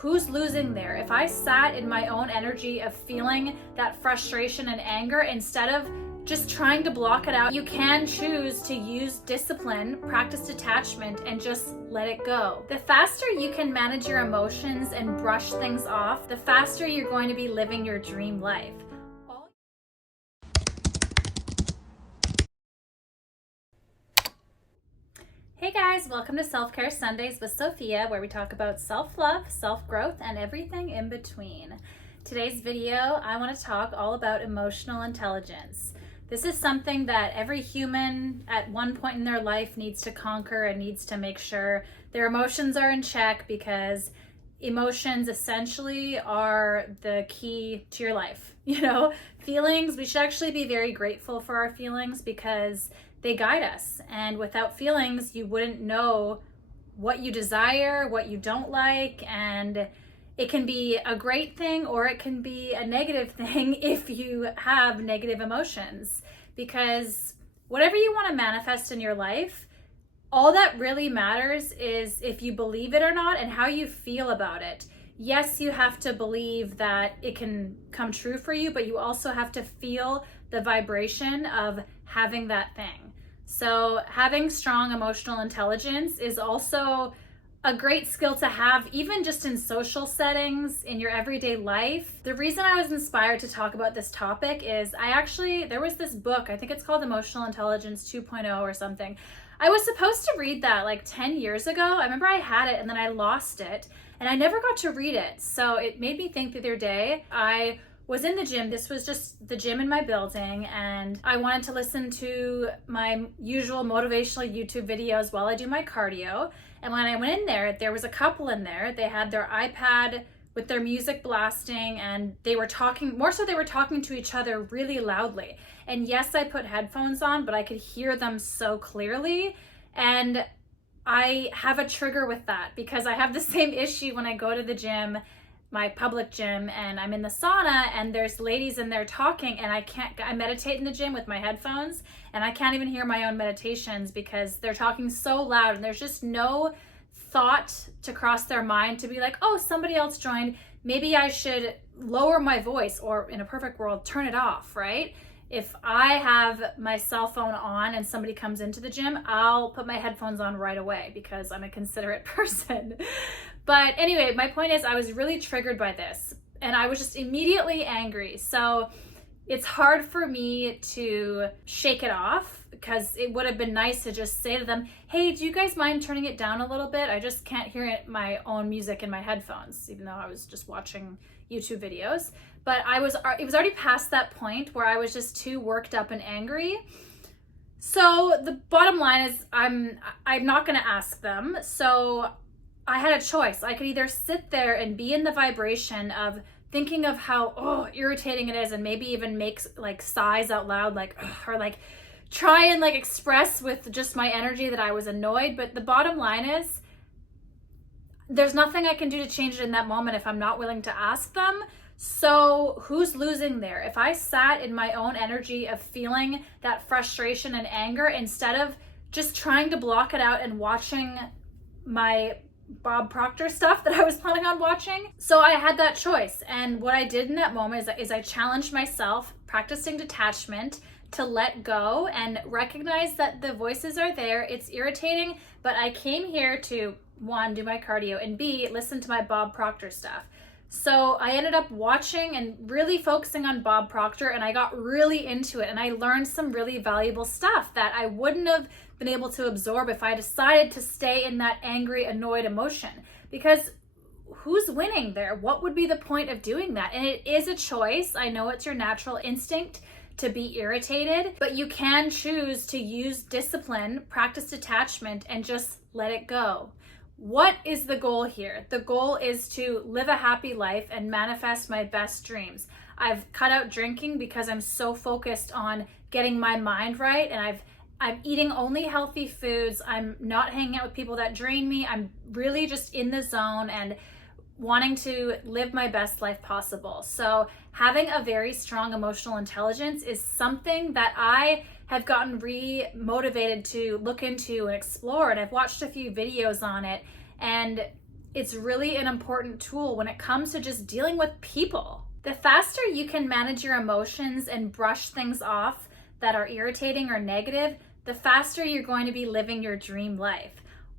Who's losing there? If I sat in my own energy of feeling that frustration and anger instead of just trying to block it out, you can choose to use discipline, practice detachment, and just let it go. The faster you can manage your emotions and brush things off, the faster you're going to be living your dream life. Hey guys, welcome to Self-Care Sundays with Sophia, where we talk about self-love, self-growth, and everything in between. Today's video, I want to talk all about emotional intelligence. This is something that every human at one point in their life needs to conquer and needs to make sure their emotions are in check, because emotions essentially are the key to your life. Feelings, we should actually be very grateful for our feelings because they guide us. And without feelings, you wouldn't know what you desire, what you don't like, and it can be a great thing or it can be a negative thing if you have negative emotions. Because whatever you want to manifest in your life, all that really matters is if you believe it or not and how you feel about it. Yes, you have to believe that it can come true for you, but you also have to feel the vibration of having that thing. So having strong emotional intelligence is also a great skill to have, even just in social settings, in your everyday life. The reason I was inspired to talk about this topic is there was this book, I think it's called Emotional Intelligence 2.0 or something. I was supposed to read that like 10 years ago. I remember I had it and then I lost it and I never got to read it. So it made me think the other day, I was in the gym. This was just the gym in my building, and I wanted to listen to my usual motivational YouTube videos while I do my cardio. And when I went in there was a couple in there. They had their iPad with their music blasting, and they were talking, more so they were talking to each other really loudly. And yes, I put headphones on, but I could hear them so clearly. And I have a trigger with that because I have the same issue when I go to the gym, my public gym, and I'm in the sauna and there's ladies in there talking, and I meditate in the gym with my headphones and I can't even hear my own meditations because they're talking so loud and there's just no thought to cross their mind to be like, oh, somebody else joined. Maybe I should lower my voice, or in a perfect world, turn it off, right? If I have my cell phone on and somebody comes into the gym, I'll put my headphones on right away because I'm a considerate person. But anyway, my point is I was really triggered by this and I was just immediately angry. So it's hard for me to shake it off because it would have been nice to just say to them, hey, do you guys mind turning it down a little bit? I just can't hear my own music in my headphones, even though I was just watching YouTube videos. But it was already past that point where I was just too worked up and angry. So the bottom line is I'm not going to ask them. So I had a choice. I could either sit there and be in the vibration of thinking of how irritating it is, and maybe even make like sighs out loud, like or like try and like express with just my energy that I was annoyed. But the bottom line is there's nothing I can do to change it in that moment if I'm not willing to ask them. So who's losing there? If I sat in my own energy of feeling that frustration and anger instead of just trying to block it out and watching my Bob Proctor stuff that I was planning on watching. So I had that choice. And what I did in that moment is I challenged myself, practicing detachment, to let go and recognize that the voices are there. It's irritating, but I came here to, one, do my cardio, and B, listen to my Bob Proctor stuff. So I ended up watching and really focusing on Bob Proctor, and I got really into it, and I learned some really valuable stuff that I wouldn't have been able to absorb if I decided to stay in that angry, annoyed emotion. Because who's winning there? What would be the point of doing that? And it is a choice. I know it's your natural instinct to be irritated, but you can choose to use discipline, practice detachment, and just let it go. What is the goal here? The goal is to live a happy life and manifest my best dreams. I've cut out drinking because I'm so focused on getting my mind right, and I'm eating only healthy foods. I'm not hanging out with people that drain me. I'm really just in the zone and wanting to live my best life possible. So having a very strong emotional intelligence is something that I have gotten re-motivated to look into and explore, and I've watched a few videos on it, and it's really an important tool when it comes to just dealing with people. The faster you can manage your emotions and brush things off that are irritating or negative, the faster you're going to be living your dream life.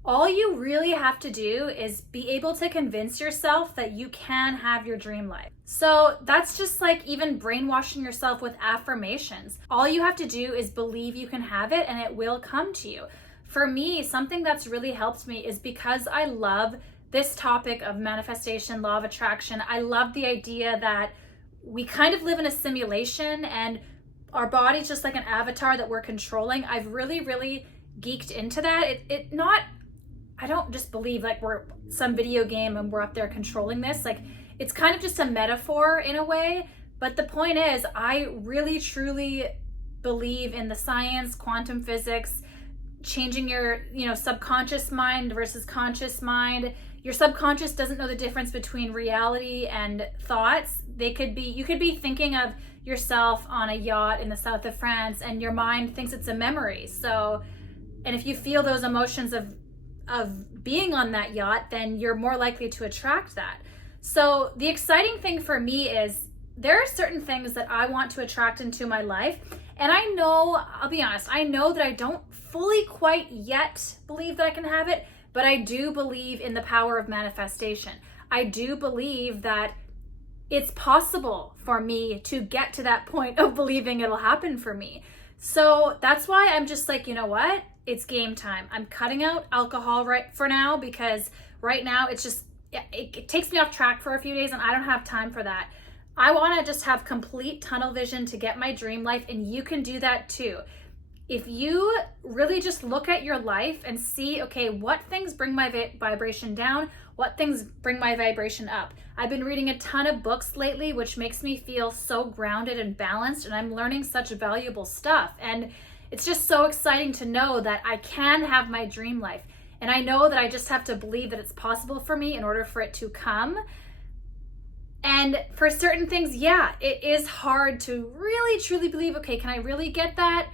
All you really have to do is be able to convince yourself that you can have your dream life. So that's just like even brainwashing yourself with affirmations. All you have to do is believe you can have it and it will come to you. For me, something that's really helped me is because I love this topic of manifestation, law of attraction. I love the idea that we kind of live in a simulation and our body's just like an avatar that we're controlling. I've really geeked into that. I don't just believe like we're some video game and we're up there controlling this. Like, it's kind of just a metaphor in a way. But the point is, I really truly believe in the science, quantum physics, changing your, subconscious mind versus conscious mind. Your subconscious doesn't know the difference between reality and thoughts. You could be thinking of yourself on a yacht in the south of France and your mind thinks it's a memory. So, and if you feel those emotions of being on that yacht, then you're more likely to attract that. So the exciting thing for me is there are certain things that I want to attract into my life. And I'll be honest, I know that I don't fully quite yet believe that I can have it, but I do believe in the power of manifestation. I do believe that it's possible for me to get to that point of believing it'll happen for me. So that's why I'm just like, you know what? It's game time. I'm cutting out alcohol right for now because right now it takes me off track for a few days and I don't have time for that. I want to just have complete tunnel vision to get my dream life, and you can do that too. If you really just look at your life and see, okay, what things bring my vibration down, what things bring my vibration up. I've been reading a ton of books lately, which makes me feel so grounded and balanced, and I'm learning such valuable stuff. And it's just so exciting to know that I can have my dream life. And I know that I just have to believe that it's possible for me in order for it to come. And for certain things, yeah, it is hard to really truly believe, okay, can I really get that?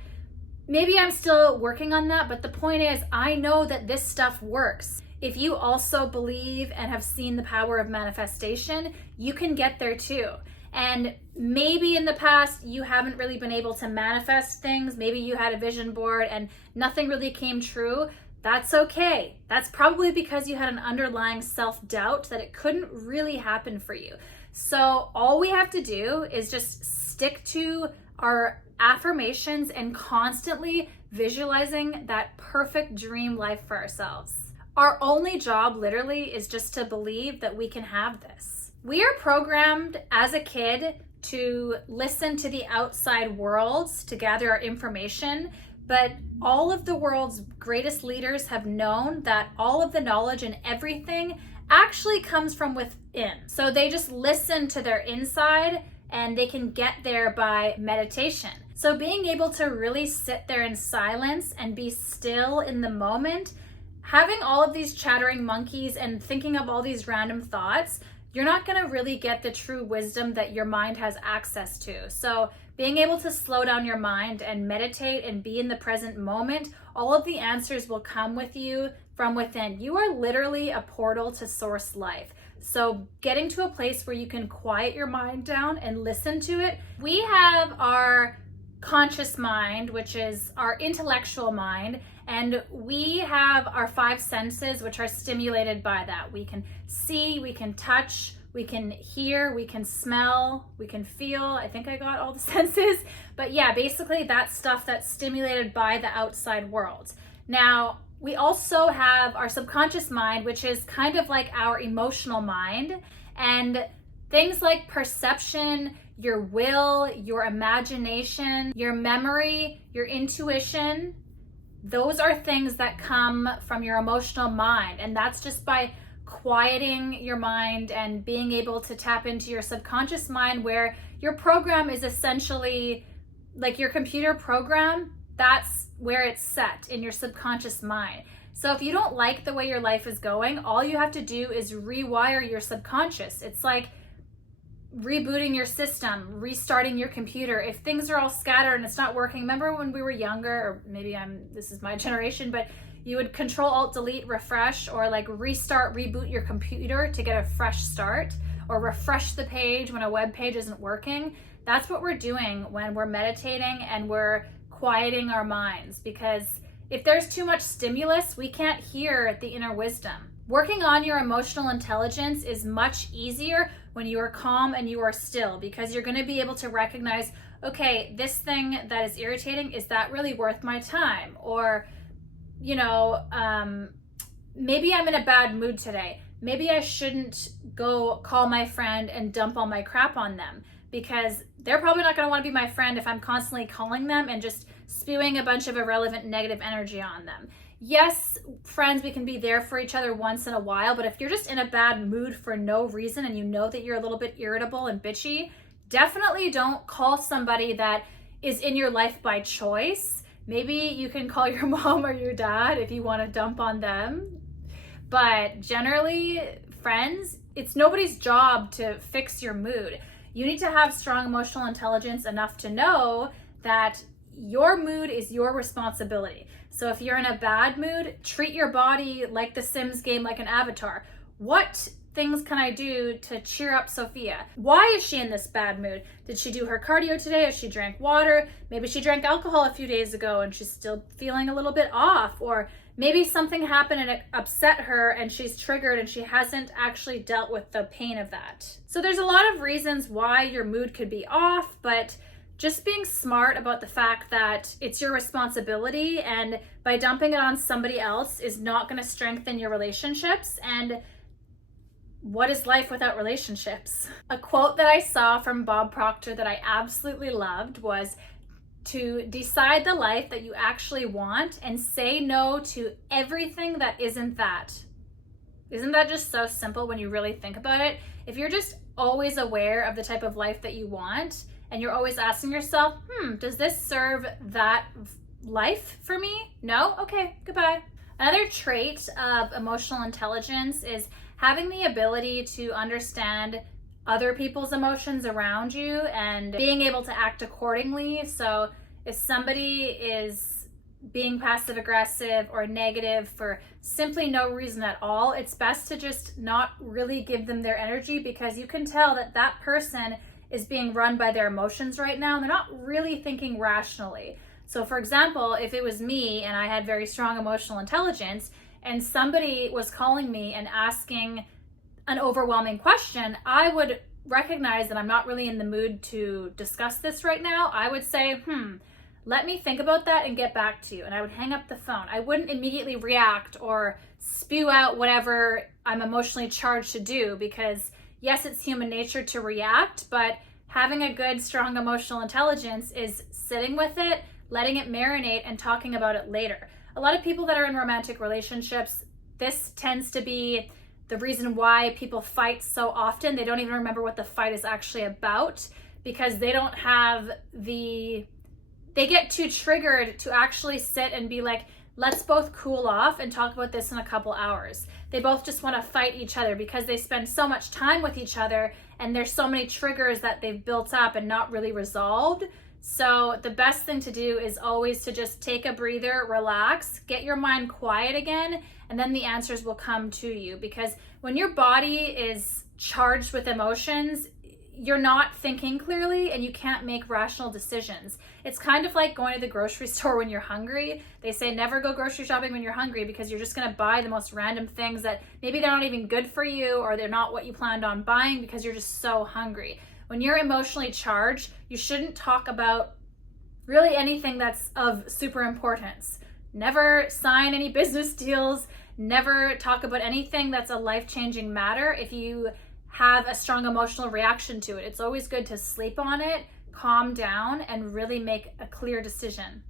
Maybe I'm still working on that, but the point is, I know that this stuff works. If you also believe and have seen the power of manifestation, you can get there too. And maybe in the past, you haven't really been able to manifest things. Maybe you had a vision board and nothing really came true. That's okay. That's probably because you had an underlying self-doubt that it couldn't really happen for you. So all we have to do is just stick to our affirmations and constantly visualizing that perfect dream life for ourselves. Our only job literally is just to believe that we can have this. We are programmed as a kid to listen to the outside worlds to gather our information, but all of the world's greatest leaders have known that all of the knowledge and everything actually comes from within. So they just listen to their inside and they can get there by meditation. So being able to really sit there in silence and be still in the moment, having all of these chattering monkeys and thinking of all these random thoughts, you're not going to really get the true wisdom that your mind has access to. So being able to slow down your mind and meditate and be in the present moment, all of the answers will come with you from within. You are literally a portal to source life. So getting to a place where you can quiet your mind down and listen to it. We have our conscious mind, which is our intellectual mind, and we have our five senses, which are stimulated by that. We can see, we can touch, we can hear, we can smell, we can feel. I think I got all the senses. But yeah, basically that's stuff that's stimulated by the outside world. Now, we also have our subconscious mind, which is kind of like our emotional mind. And things like perception, your will, your imagination, your memory, your intuition, those are things that come from your emotional mind. And that's just by quieting your mind and being able to tap into your subconscious mind, where your program is essentially like your computer program. That's where it's set, in your subconscious mind. So if you don't like the way your life is going, all you have to do is rewire your subconscious. It's like rebooting your system, restarting your computer. If things are all scattered and it's not working, remember when we were younger, or maybe this is my generation, but you would Control Alt Delete refresh, or like restart, reboot your computer to get a fresh start, or refresh the page when a web page isn't working. That's what we're doing when we're meditating and we're quieting our minds, because if there's too much stimulus, we can't hear the inner wisdom. Working on your emotional intelligence is much easier when you are calm and you are still, because you're going to be able to recognize, okay, this thing that is irritating, is that really worth my time? Or, maybe I'm in a bad mood today. Maybe I shouldn't go call my friend and dump all my crap on them, because they're probably not going to want to be my friend if I'm constantly calling them and just spewing a bunch of irrelevant negative energy on them. Yes, friends, we can be there for each other once in a while, but if you're just in a bad mood for no reason and you know that you're a little bit irritable and bitchy, definitely don't call somebody that is in your life by choice. Maybe you can call your mom or your dad if you want to dump on them. But generally, friends, it's nobody's job to fix your mood. You need to have strong emotional intelligence enough to know that your mood is your responsibility. So if you're in a bad mood, treat your body like the Sims game, like an avatar. What things can I do to cheer up Sophia? Why is she in this bad mood? Did she do her cardio today? Or she drank water? Maybe she drank alcohol a few days ago and she's still feeling a little bit off. Or maybe something happened and it upset her and she's triggered and she hasn't actually dealt with the pain of that. So there's a lot of reasons why your mood could be off, but just being smart about the fact that it's your responsibility, and by dumping it on somebody else is not going to strengthen your relationships. And what is life without relationships? A quote that I saw from Bob Proctor that I absolutely loved was to decide the life that you actually want and say no to everything that isn't that. Isn't that just so simple when you really think about it? If you're just always aware of the type of life that you want, and you're always asking yourself, does this serve that life for me? No? Okay, goodbye. Another trait of emotional intelligence is having the ability to understand other people's emotions around you and being able to act accordingly. So if somebody is being passive aggressive or negative for simply no reason at all, it's best to just not really give them their energy, because you can tell that that person is being run by their emotions right now. They're not really thinking rationally. So for example, if it was me and I had very strong emotional intelligence and somebody was calling me and asking an overwhelming question, I would recognize that I'm not really in the mood to discuss this right now. I would say, let me think about that and get back to you. And I would hang up the phone. I wouldn't immediately react or spew out whatever I'm emotionally charged to do, because yes, it's human nature to react, but having a good, strong emotional intelligence is sitting with it, letting it marinate, and talking about it later. A lot of people that are in romantic relationships, this tends to be the reason why people fight so often. They don't even remember what the fight is actually about, because they don't have they get too triggered to actually sit and be like, let's both cool off and talk about this in a couple hours. They both just want to fight each other because they spend so much time with each other and there's so many triggers that they've built up and not really resolved. So the best thing to do is always to just take a breather, relax, get your mind quiet again, and then the answers will come to you. Because when your body is charged with emotions, you're not thinking clearly and you can't make rational decisions. It's kind of like going to the grocery store when you're hungry. They say never go grocery shopping when you're hungry, because you're just going to buy the most random things that maybe they're not even good for you, or they're not what you planned on buying because you're just so hungry. When you're emotionally charged, you shouldn't talk about really anything that's of super importance. Never sign any business deals. Never talk about anything that's a life-changing matter if you have a strong emotional reaction to it. It's always good to sleep on it, calm down, and really make a clear decision.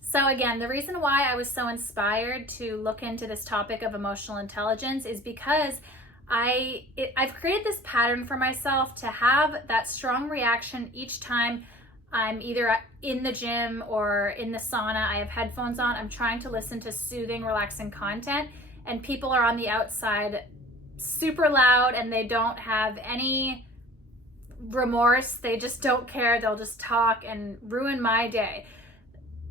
So again, the reason why I was so inspired to look into this topic of emotional intelligence is because I've created this pattern for myself to have that strong reaction each time I'm either in the gym or in the sauna. I have headphones on. I'm trying to listen to soothing, relaxing content, and people are on the outside super loud and they don't have any remorse. They just don't care. They'll just talk and ruin my day.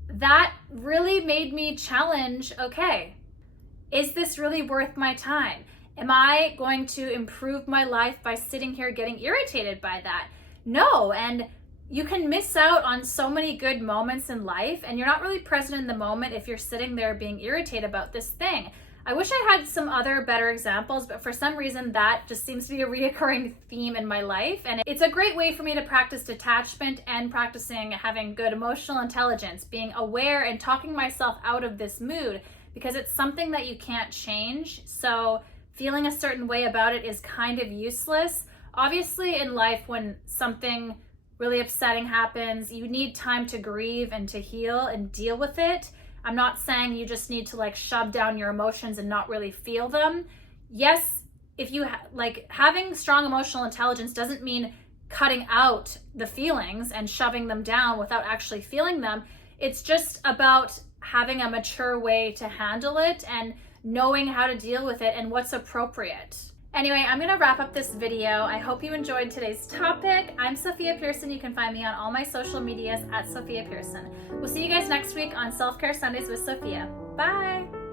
that really made me challenge, okay, is this really worth my time? Am I going to improve my life by sitting here getting irritated by that? No, and you can miss out on so many good moments in life, and you're not really present in the moment if you're sitting there being irritated about this thing. I wish I had some other better examples, but for some reason that just seems to be a reoccurring theme in my life. And it's a great way for me to practice detachment and practicing having good emotional intelligence, being aware and talking myself out of this mood, because it's something that you can't change. So feeling a certain way about it is kind of useless. Obviously in life, when something really upsetting happens, you need time to grieve and to heal and deal with it. I'm not saying you just need to like shove down your emotions and not really feel them. Yes, if you having strong emotional intelligence doesn't mean cutting out the feelings and shoving them down without actually feeling them. It's just about having a mature way to handle it and knowing how to deal with it and what's appropriate. Anyway, I'm gonna wrap up this video. I hope you enjoyed today's topic. I'm Sophia Pearson. You can find me on all my social medias at Sophia Pearson. We'll see you guys next week on Self-Care Sundays with Sophia. Bye.